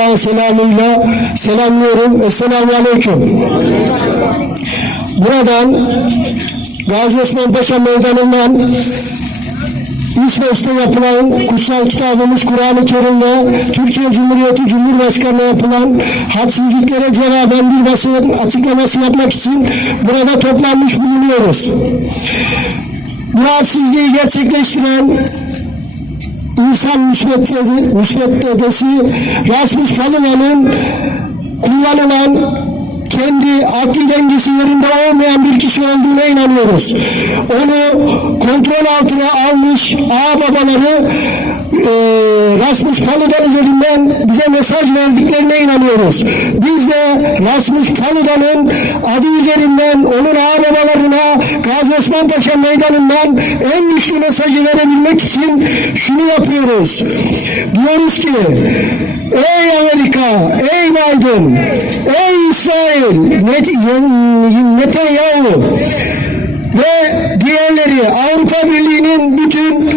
Allah'ın selamıyla selamlıyorum. Esselamu Aleyküm. Buradan Gazi Osman Paşa Meydanı'ndan İsveç'te yapılan kutsal kitabımız Kur'an-ı Kerim'de Türkiye Cumhuriyeti Cumhurbaşkanı'na yapılan hadsizliklere cevaben bir basın açıklaması yapmak için burada toplanmış bulunuyoruz. Bu hadsizliği gerçekleştiren insan müsveddesi, müsveddesi Rasmus Paludan'ın kullanılan kendi akli dengesi yerinde olmayan bir kişi olduğuna inanıyoruz. Onu kontrol altına almış ağ babaları e, Rasmus Paludan üzerinden bize mesaj verdiklerine inanıyoruz. Biz de Rasmus Paludan'ın adı üzerinden onun ağ babalarına Gazi Osman Paşa Meydanı'ndan en güçlü mesajı verebilmek için şunu yapıyoruz. Diyoruz ki ey Amerika, ey Biden, ey İsrail, Net- Netanyahu ve diğerleri Avrupa Birliği'nin bütün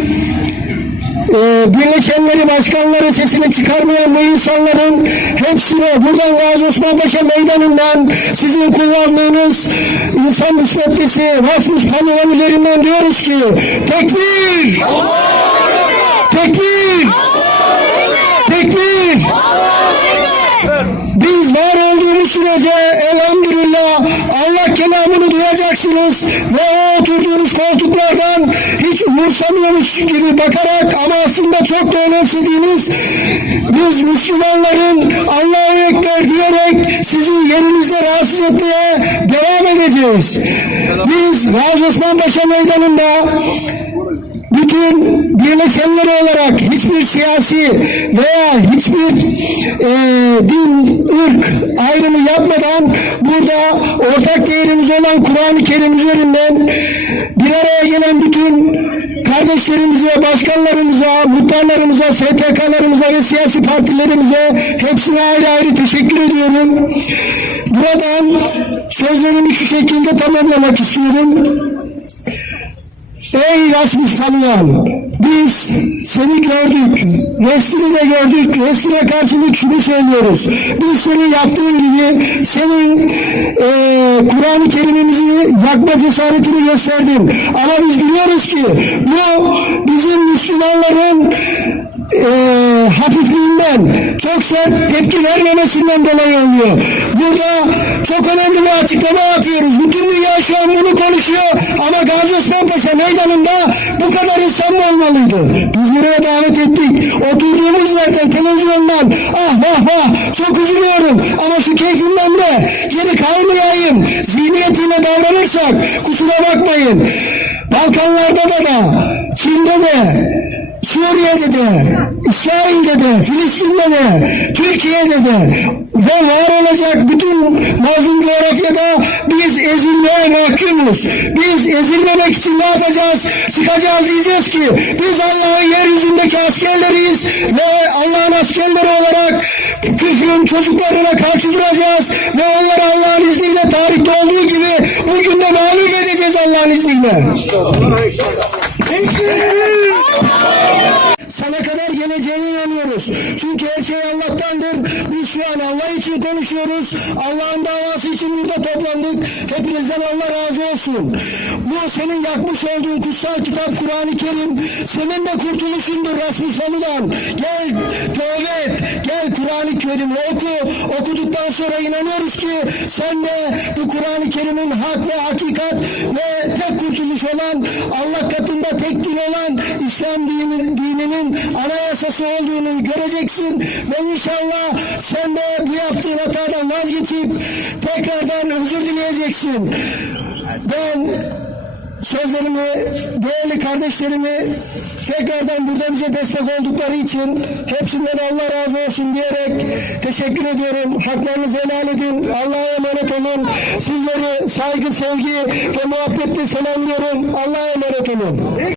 e, birleşenleri, başkanları sesini çıkarmayan bu insanların hepsine buradan Gazi Osman Paşa Meydanı'ndan sizin kullandığınız insan müsveddesi Rasmus Paludan üzerinden diyoruz ki tekbir! Tekbir! Tekbir! Biz var olduğumuz sürece elhamdülillah Allah kelamını duyacaksınız ve o oturduğunuz koltuklardan hiç umursamıyormuş gibi bakarak ama aslında çok da önemsediğiniz biz Müslümanların Allahu Ekber diyerek sizi yerinizde rahatsız etmeye devam edeceğiz. Biz Gazi Osman Paşa Meydanı'nda bütün birleşenleri olarak hiçbir siyasi veya hiçbir e, din, ırk ayrımı yapmadan burada ortak değerimiz olan Kur'an-ı Kerim üzerinden bir araya gelen bütün kardeşlerimize, başkanlarımıza, muhtarlarımıza, STK'larımıza ve siyasi partilerimize hepsine ayrı ayrı teşekkür ediyorum. Buradan sözlerimi şu şekilde tamamlamak istiyorum. Ey Rasmus Paludan, biz seni gördük, neslini de gördük, nesline karşılık şunu söylüyoruz. Biz senin yaptığın gibi senin e, Kur'an-ı Kerim'imizi yakma cesaretini gösterdin. Ama biz biliyoruz ki bu bizim Müslümanların e, hafifliğinden, çok sert tepki vermemesinden dolayı oluyor. Burada çok önemli bir açıklama yapıyoruz. Bütün dünya şu an bunu konuşuyor ama Gazi Osman Paşa meydanında bu kadar insan mı olmalıydı? Biz buraya davet ettik. Oturduğumuz yerden televizyondan ah vah vah çok üzülüyorum ama şu keyfimden de geri kalmayayım. Zihniyetiyle davranırsak kusura bakmayın. Balkanlarda da da Çin'de de Suriye'de de, İsrail'de de, Filistin'de de, Türkiye'de de ve var olacak bütün mazlum coğrafyada biz ezilmeye mahkumuz. Biz ezilmemek için ne yapacağız? Çıkacağız diyeceğiz ki biz Allah'ın yeryüzündeki askerleriyiz ve Allah'ın askerleri olarak küfrün çocuklarına karşı duracağız ve onları Allah'ın izniyle tarihte olduğu gibi bugün de mağlup edeceğiz Allah'ın izniyle. sana geleceğine inanıyoruz. Çünkü her şey Allah'tandır. Biz şu an Allah için konuşuyoruz. Allah'ın davası için burada toplandık. Hepinizden Allah razı olsun. Bu senin yakmış olduğun kutsal kitap Kur'an-ı Kerim. Senin de kurtuluşundur Rasmus Faludan. Gel tövbe et. Gel Kur'an-ı Kerim'i oku. Okuduktan sonra inanıyoruz ki sen de bu Kur'an-ı Kerim'in hak ve hakikat ve tek kurtuluş olan Allah katında tek din olan İslam dini, dininin anayasası olduğunu göreceksin ve inşallah sen de bu yaptığın hatadan vazgeçip tekrardan özür dileyeceksin. Ben sözlerimi, değerli kardeşlerimi tekrardan burada bize destek oldukları için hepsinden Allah razı olsun diyerek teşekkür ediyorum. Haklarınızı helal edin. Allah'a emanet olun. Sizleri saygı, sevgi ve muhabbetle selamlıyorum. Allah'a emanet olun.